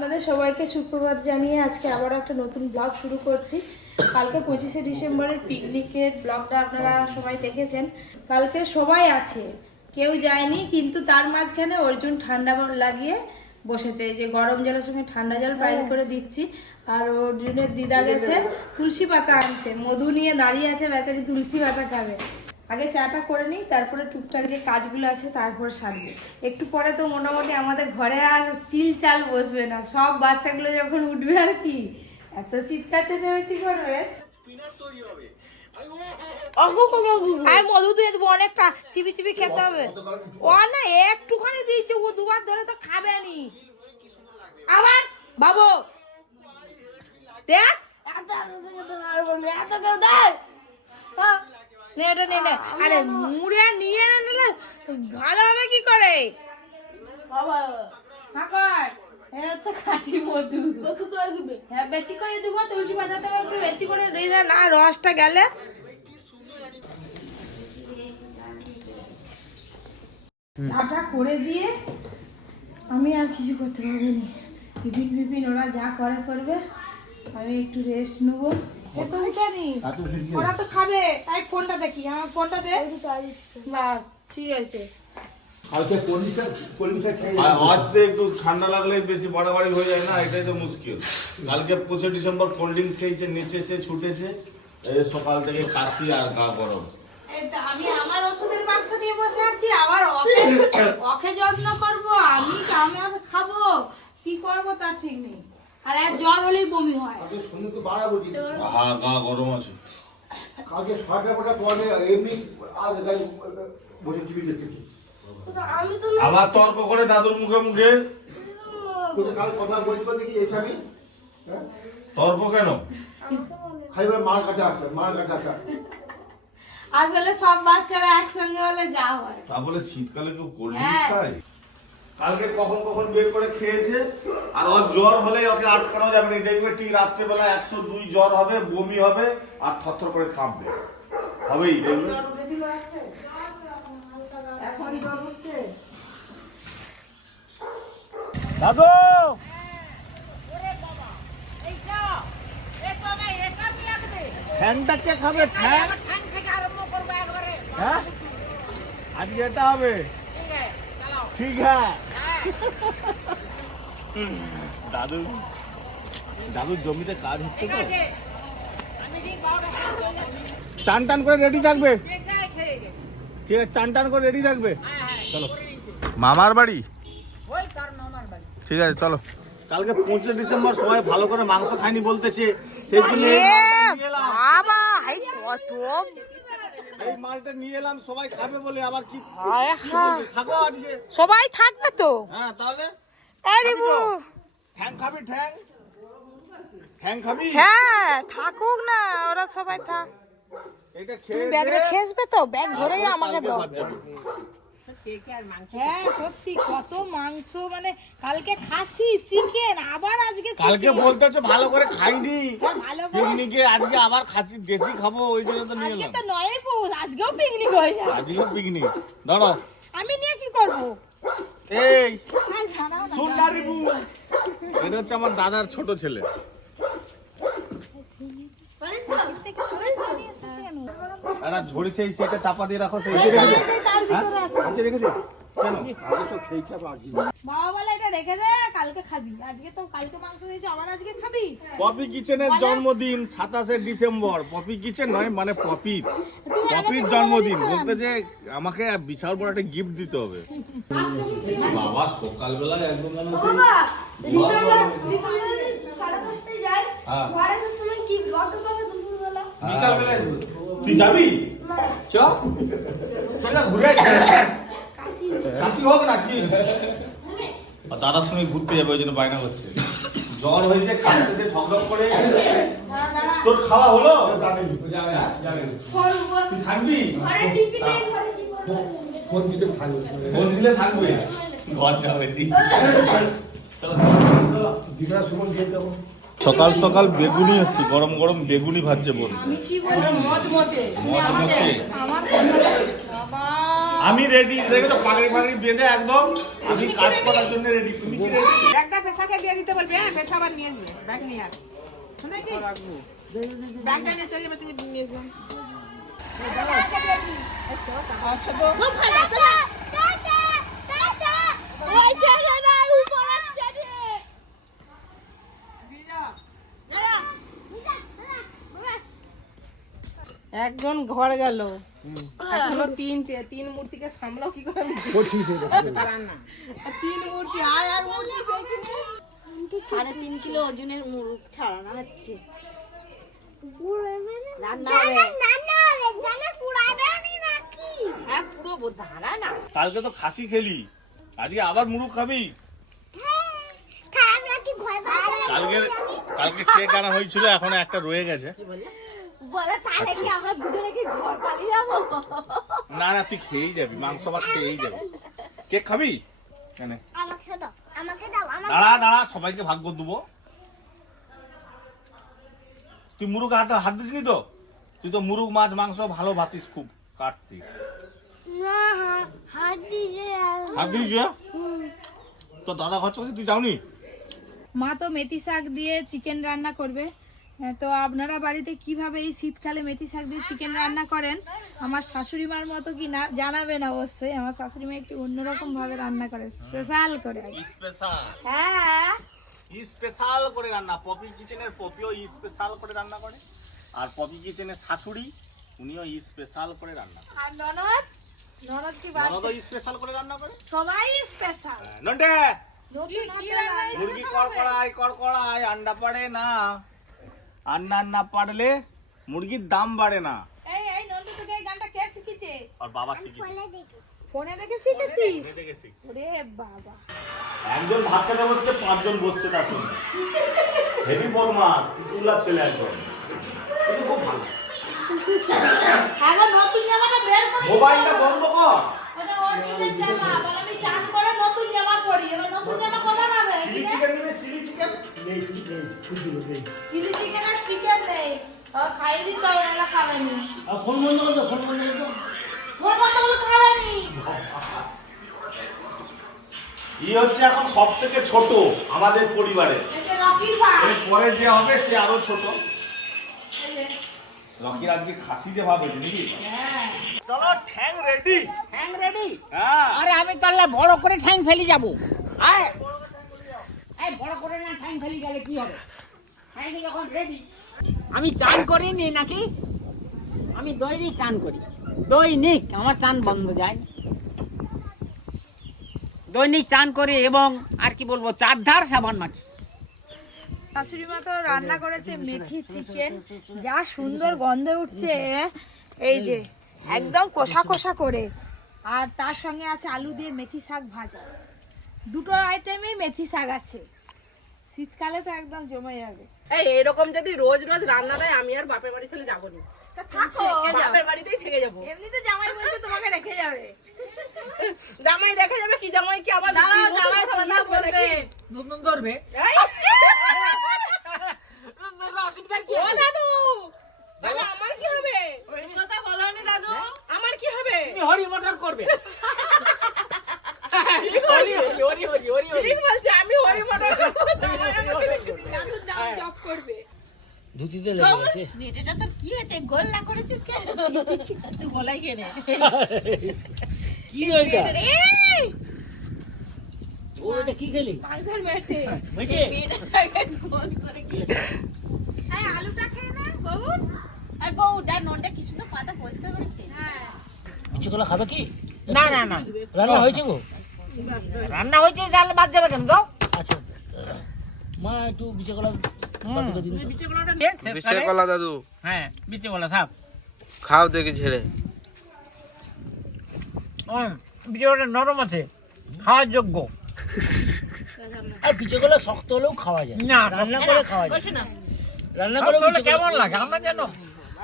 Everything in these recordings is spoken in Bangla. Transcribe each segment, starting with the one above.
আপনাদের সবাইকে সুপ্রভাত জানিয়ে আজকে আবারও একটা নতুন ব্লগ শুরু করছি। কালকে পঁচিশে ডিসেম্বরের পিকনিকের ব্লগটা আপনারা সবাই দেখেছেন। কালকে সবাই আছে কেউ যায়নি কিন্তু তার মাঝখানে অর্জুন ঠান্ডা লাগিয়ে বসেছে। যে গরম জলের সঙ্গে ঠান্ডা জল বাইরে করে দিচ্ছি। আর অর্জুনের দিদা গেছে তুলসী পাতা আনতে। মধু নিয়ে দাঁড়িয়ে আছে বেচারি তুলসী পাতা খাবে। আগে চাটা করে নিই, তারপরে টুকটাক যে কাজগুলো আছে তারপরে সারবে। একটু পরে তো মোটামুটি আমাদের ঘরে আর চিল চাল বসবে না, সব বাচ্চাগুলো যখন উঠবে আর কি। এত চিৎকার চেঁচামেচি করবে। মধু দিয়ে দেবো অনেকটা খেতে হবে। ও না, একটুখানি দুবার ধরে তো খাবে আবার, বাবু। দেখ। নে এটা নে। নে আরে মুড়ে নিয়ে না নিলে ভালো হবে কি করে? ঠাকুর এ হচ্ছে খাঁটি হ্যাঁ বেশি করে দেবো তুলসী পাতাতে একটু বেশি করে দিলে না রসটা গেলে। চাটা করে দিয়ে আমি আর কিছু করতে পারব না বিপিন বিপিন ওরা যা করে করবে আমি একটু রেস্ট নেব। সে তো উঠানি ওরা তো খাবে। তাই ফোনটা দেখি আমার ফোনটা দে। বাস ঠিক আছে। কালকে পল্লিটা পল্লিটা খেয়ে আর আজ তো একটু ঠান্ডা লাগলে বেশি বাড়াবাড়ি হয়ে যায় না এটাই তো মুশকিল। কালকে পঁচিশে ডিসেম্বর কোল্ড ড্রিঙ্কস খেয়েছে নেচেছে ছুটেছে। এই সকাল থেকে কাশি আর গা গরম। আমি আমার ওষুধের বাক্স নিয়ে বসে আছি আবার যত্ন করব আমি খাব। কি করব তার ঠিক নেই। আর এক জ্বর হলেই বমি হয়। কালকে সন্ধ্যে তো বাড়াবো জি। হা গা গরম আছে। কালকে ছয়টা ফোটা পরে এমনি গাড়ি বসে টিভি দেখছি আমি তো আবার তর্ক করে দাদুর মুখে মুখে? তোকে কাল কথা বলতে কি এসে আমি? হ্যাঁ? তর্ক কেন? খাইবে মার কাছে আছে মার কাছে আছে আসলে সব বাচ্চারা একসঙ্গে হলে যা হয়। তা বলে শীতকালে কেউ কোল্ড ড্রিঙ্কস হ্যাঁ। খায় কালকে কখন কখন বের করে খেয়েছে আর ওর জ্বর হলে ওকে আটকানো যাবে না। দেখবে ঠিক রাত্রেবেলা একশো দুই জ্বর হবে বমি হবে আর থরথর করে কাঁপবে। হবেই দেখবে। দাদু! ঠ্যাংটা কে খাবে ঠ্যাং? হ্যাঁ? আজকে এটা হবে। ঠিক হ্যাঁ। দাদু দাদুর জমিতে কাজ হচ্ছে তো? চান টান করে রেডি থাকবে? ঠিক আছে চান টান করে রেডি থাকবে? চলো। মামার বাড়ি? ঠিক আছে চলো। কালকে পঁচিশে ডিসেম্বর সবাই ভালো করে মাংস খায়নি বলতেছে সেই জন্য এই মালটা নিয়ে এলাম। সবাই খাবে বলে আবার কি হায় হায়। থাকো আজকে। সবাই থাকবে তো? হ্যাঁ তাহলে? আরে বু ঠ্যাং খাবি ঠ্যাং? ঠ্যাং খাবি? হ্যাঁ থাকুক না ওরা সবাই থাক। এটা খেয়ে ব্যাগটা। খেসবে তো? ব্যাগ ধরেই আমাকে দাও। হ্যাঁ সত্যি কত মাংস মানে কালকে খাসি চিকেন আবার আজকে কালকে বলতে হচ্ছে ভালো করে খাইনি। হ্যাঁ, ভালো করে পিকনিকে আজকে আবার খাসি দেশি খাব ওই জন্য তো নিয়ে আজকে তো নয় পৌষ আজকেও পিকনিক হয়ে যাবে। আজকেও পিকনিক দাঁড়াও আমি নিয়ে কি করব? এই। এটা হচ্ছে আমার দাদার ছোট ছেলে। ঝড়ি সেই সেটা চাপা দিয়ে রাখো সেই তার ভিতরে আছে। আজকে রেখেছে কেন? আজকে তো খেয়ে খাব আজকে বাবা বলে এটা রেখে দে কালকে খাবি। আজকে তো কালকে মাংস হয়েছে আবার আজকে খাবি। পপি কিচেনের জন্মদিন সাতাশে ডিসেম্বর। পপি কিচেন নয় মানে পপি। পপির জন্মদিন। বলতে যে আমাকে বিশাল বড় একটা গিফট দিতে হবে। বাবা সকালবেলা একদম সেই যায়। হ্যাঁ। সময় কি ব্লগটা পাবে দুপুরবেলা? তুই যাবি? চ ঘুরে কাশি হোক না কি দাদার সঙ্গে ঘুরতে যাবে ওই জন্য বায়না করছে জ্বর হয়েছে কাশতেছে ঠকঠক করে তোর খাওয়া হলো তুই থাকবি ফোন দিতে থাকবে ফোন দিলে থাকবে ঘর যাবে চলো দিদা সুমন দিয়ে দেবো সকাল সকাল বেগুনি হচ্ছে গরম গরম বেগুনি ভাজছে বোন আমি রেডি দেখেছ পাগড়ি ফাগড়ি বেঁধে একদম। আমি কাজ করার জন্য রেডি তুমি কি রেডি ব্যাগটা পেশাকে দিয়ে দিতে বলবে হ্যাঁ পেশা আবার নিয়ে আসবে ব্যাগ নিয়ে আস শুনেছি? ব্যাগটা নিয়ে চলে যাবে তুমি নিয়ে আসবে। আচ্ছা তো ওই ছেলে না উপরে ছেলে একজন ঘর গেল। এখনও তিন তিন মূর্তিকে সামলাও কি করে? তিন মূর্তি আর এক মূর্তি সাড়ে তিন কিলো ওজনের মুরগ ছাড়ানো হচ্ছে। হ্যাঁ কালকে তো খাসি খেলি। আজকে আবার মুরুখ খাবি। কালকে কালকে কেক আনা হয়েছিল এখন একটা রয়ে গেছে। বলে তাহলে কি আমরা দুজনে কি ঘর পালিয়ে যাব? না না তুই খেয়েই যাবি মাংস ভাত খেয়েই যাবি। কেক খাবি? কেন আমাকে দাও আমাকে দাও দাঁড়া দাঁড়া সবাইকে ভাগ্য দেবো। তুই মুরগ হাতে হাত দিসনি তো? তুই তো মুরগ মাছ মাংস ভালোবাসিস খুব কাটতে। না হাত দিয়ে হাত তো দাদা খরচ করছে তুই যাওনি? মা তো মেথি শাক দিয়ে চিকেন রান্না করবে। তো আপনারা বাড়িতে কীভাবে এই শীতকালে মেথি শাক দিয়ে চিকেন রান্না করেন? আমার শাশুড়ি মার মতো কি না জানাবেন অবশ্যই। আমার শাশুড়ি মা একটু অন্যরকম ভাবে রান্না করে স্পেশাল করে। স্পেশাল। হ্যাঁ। স্পেশাল করে রান্না পপি কিচেনের পপিও স্পেশাল করে রান্না করে। আর পপি কিচেনের শাশুড়ি উনিও স্পেশাল করে রান্না করে। আর ননদ? ননদ কি বাড়ি ননদও স্পেশাল করে রান্না করে? সবাই স্পেশাল। হ্যাঁ, রান্না মুরগি কড়কড়াই কড়কড়াই আন্ডা পড়ে না। আন্ডা না পারলে মুরগির দাম বাড়ে না। এই এই নন্দু তোকে এই গানটা কে শিখিয়েছে? আর বাবা শিখিয়েছে। ফোনে দেখে। শিখেছিস? দেখে শিখছি। ওরে বাবা। একজন ভাত খেতে বসছে পাঁচজন বসছে তার সঙ্গে। হেভি বদমাস ছেলে একদম। কিন্তু খুব ভালো। এখন নতুন জামাটা বের করে মোবাইলটা বন্ধ কর। ওটা ওর নিজের জামা। বলে আমি চান করে নতুন জামা পরি। এবার নতুন জামা কোথা পাবে চিলি চিকেন নেবে চিলি চিকেন চিলি চিকেন আর চিকেন নেই। ও খাইয়ে দিতে হবে না খাবে ফোন বন্ধ ফোন বন্ধ করতো ওর মতো বলে খাবে নি ই হচ্ছে এখন সব থেকে ছোট আমাদের পরিবারে। পরে যে হবে সে আরও ছোট। রকির আজকে খাসি দিয়ে ভাব হয়েছে নাকি? হ্যাঁ। চলো ঠ্যাং রেডি ঠ্যাং রেডি হ্যাঁ। আরে আমি তাহলে বড় করে ঠ্যাং ফেলি যাব। আয়। এই বড় করে না ঠ্যাং ফেলি গেলে কি হবে? ঠ্যাং যখন রেডি আমি চান করিনি নাকি? আমি দৈনিক চান করি। দৈনিক আমার চান বন্ধ যায়। দৈনিক চান করি এবং আর কি বলব চারধার সাবান মাটি শাশুড়ি মা তো রান্না করেছে মেথি চিকেন। যা সুন্দর গন্ধ উঠছে। এই যে একদম কষা কষা করে। আর তার সঙ্গে আছে আলু দিয়ে মেথি শাক ভাজা। দুটো আইটেমেই মেথি শাক আছে। শীতকালে তো একদম জমে যাবে। এই এরকম যদি রোজ রোজ রান্না দেয় আমি আর বাপের বাড়ি চলে যাব না। থাকো বাপের বাড়িতেই থেকে যাব। এমনিতে জামাই বলছে তোমাকে রেখে যাবে। জামাই দেখা যাবে কি? জামাই কি আবার বলবে নতুন ধরবে। ও দাদু! আমার কি হবে? কথা বলো নি দাদু। আমার কি হবে? হরি মটর করবে। হরি আমি করব। তোর কি হয়েছে? গোল না করেছিস কেন? তুই বলাই কেনে কি ওইটা এই! কি খেলি? মাংসের মেটে বুঝছে গোল করে কি? এই আলুটা খেয়ে না গবুর আর ননটা কি সুন্দর পাতা পরিষ্কার করে হ্যাঁ। বিচকলা খাবে কি? না না না। রান্না হয়েছে গো? রান্না হয়েছে তাহলে বাদ যাবে কেন গো? আচ্ছা মা একটু দিন। তো। বিশে কলা দাদু। হ্যাঁ বিচে বলা থাক। খাও দেখি বিচেটা নরম আছে খাওয়ার যোগ্য। আর বিচকলা শক্ত হলেও খাওয়া যায়। না, রান্না করে খাওয়া যায়। না। রান্না করে কেমন লাগে? আমার জানো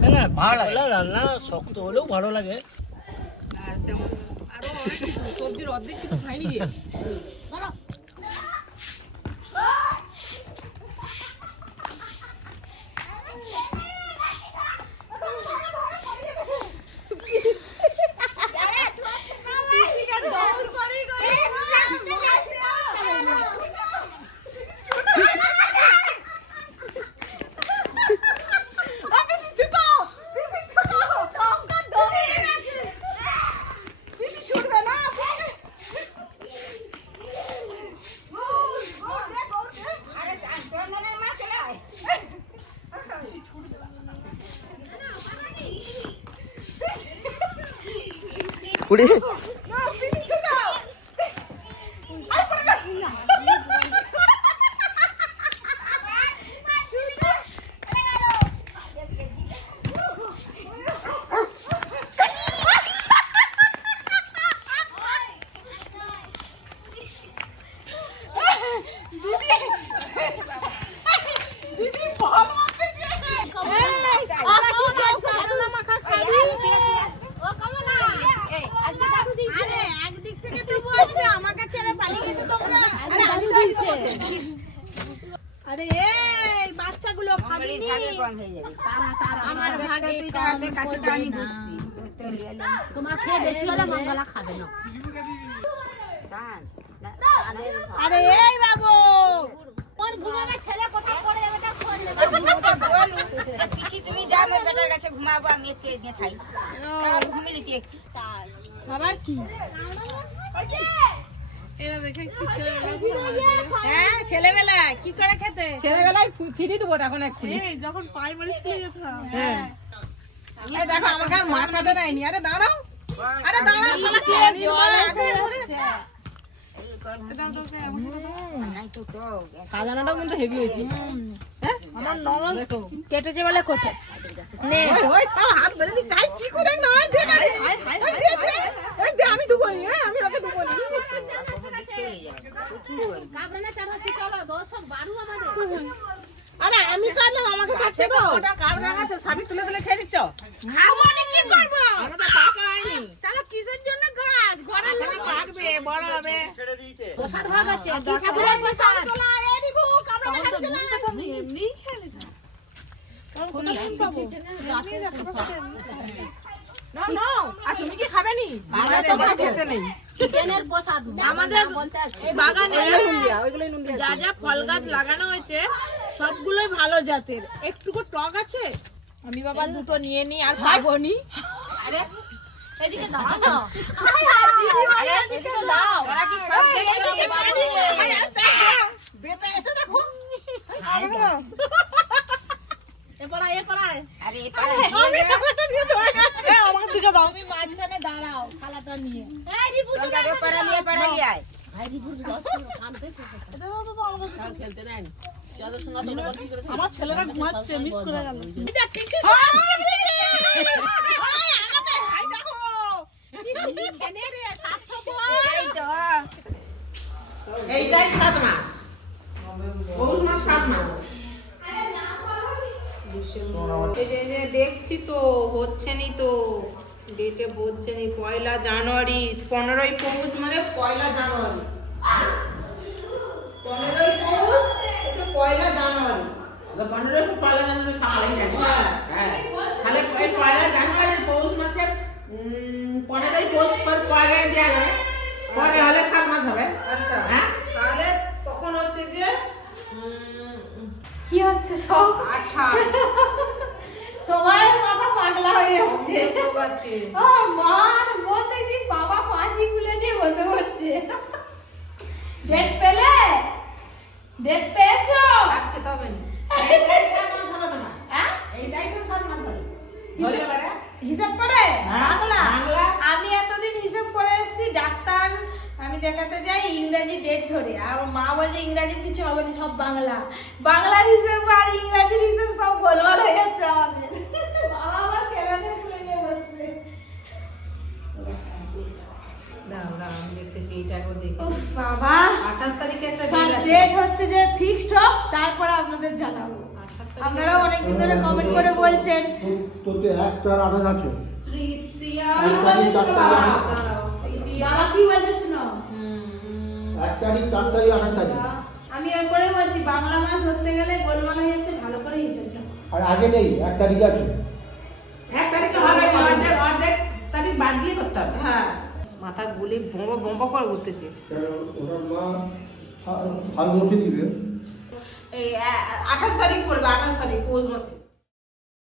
না না ভালো রান্না শক্ত হলেও ভালো লাগে। সবজির অর্ধেক কিছু খাইনি ดูดิ খেয়ে বেশি হলে মঙ্গলা খাবে না আরে এই বাবু! ওর ঘুমাবে ছেলে কোথায় পড়ে যাবে তা খোঁজ নেবে। তুমি যা আমার বেটার কাছে ঘুমাবো আমি একটু এদিকে থাই। ঘুমিয়ে নিতে আবার কি? হ্যাঁ ছেলেবেলা কি করে খেতে? ছেলেবেলায় ফিরি দেবো তখন এক্ষুনি। যখন প্রাইমারি স্কুলে যেতাম। হ্যাঁ। এই দেখো আমাকে আর মাছ খাতে দেয়নি। আরে দাঁড়াও। আরে দাঁড়াও শালা কি জল এসে সাজানোটাও কিন্তু হেভি হয়েছে। আমার ননদ কেটেছে বলে কোথায়? নে। ওই ওই সব হাত বেঁধে দিয়ে চাই চিকু দেখ না দে না রে। দে, দে। ওই দে, আমি দুবো নি হ্যাঁ আমি ওকে দুবো নি। কাবরানা চাটাচ্ছি চলো দর্শক বাড়ু আমাদের। আরে আমি কাটলাম আমাকে চাচ্ছে তো ওটা কাবরা গাছে সাবি তুলে তুলে খেয়ে নিচ্ছ? খাব না কি করব? আমরা তো পাকা হয়নি। তাহলে কিসের জন্য গাছ? ঘরে এখনও পাকবে বড় হবে। প্রসাদ ভাগ আছে কি ঠাকুরের প্রসাদ। এমনি খেলে না। না আর তুমি কি খাবে নি? আরে তো খাব। খেতে নেই। আমাদের বাগানে যা যা ফল গাছ লাগানো হয়েছে সবগুলোই ভালো জাতের। একটুকু টক আছে? আমি বাবা দুটো নিয়ে নি আর পাবো নি। এদিকে দাও এদিকে দাও। বেটা এসে দেখো। মাঝখানে দাঁড়াও খালাটা নিয়ে। তোর পাড়া নিয়ে পাড়াই আয় আমার ছেলেরা ঘুমাচ্ছে মিস করে গেল। এইটাই সাত মাস। পৌষ মাস সাত মাস। দেখছি তো হচ্ছে নি তো। ডেটে বলছে নি পয়লা জানুয়ারি পনেরোই পৌষ মানে পয়লা জানুয়ারি। পনেরোই পৌষ হচ্ছে পয়লা জানুয়ারি। পনেরোই পয়লা জানুয়ারি সালে হ্যাঁ। সালে পয়লা জানুয়ারি পৌষ মাসের পনেরোই পৌষ পর পয়লা দেওয়া যাবে। পরে হলে সাত মাস হবে। আচ্ছা। হ্যাঁ? তাহলে তখন হচ্ছে যে কি হচ্ছে সব? আঠাশ। সবাই মাথা পাগলা হয়ে যাচ্ছে। যোগ আছে আর মার বোন দেখছি বাবা পাঁচি খুলে নিয়ে বসে পড়ছে। ডেট পেলে? ডেট পেয়েছ? আজকে হবে এইটাই হ্যাঁ? তো হবে হিসাব করে? হ্যাঁ, বাংলা? বাংলা। আমি এতদিন হিসাব করে এসেছি ডাক্তার আমি দেখাতে যাই ইংরাজি ডেট ধরে। আর মা বলছে ইংরাজির কিছু হবে না সব বাংলা। বাংলার হিসাব আর ইংরাজির হিসাব সব গোলমাল হয়ে যাচ্ছে আমাদের। আমি দেখতেছি এইটা একবার দেখি বাবা। আঠাশ তারিখে একটা ডেট হচ্ছে যে ফিক্সড হোক তারপরে আপনাদের জানাব। আপনারাও অনেকদিন ধরে কমেন্ট করে বলছেন। তোর তো এক আঠাশ আছে। আমি ওই বলছি বাংলা মাস ধরতে গেলে গোলমাল হয়ে যাচ্ছে ভালো করে হিসেবটা আর আগে নেই এক তারিখে আছে। এক তারিখে হবে অর্ধেক অর্ধেক তারিখ বাদ দিয়ে করতে হবে। হ্যাঁ। মাথা গুলে বম্ব বম্ব করে ঘুরতেছে। আঠাশ তারিখ পড়বে আঠাশ তারিখ পৌষ মাসে।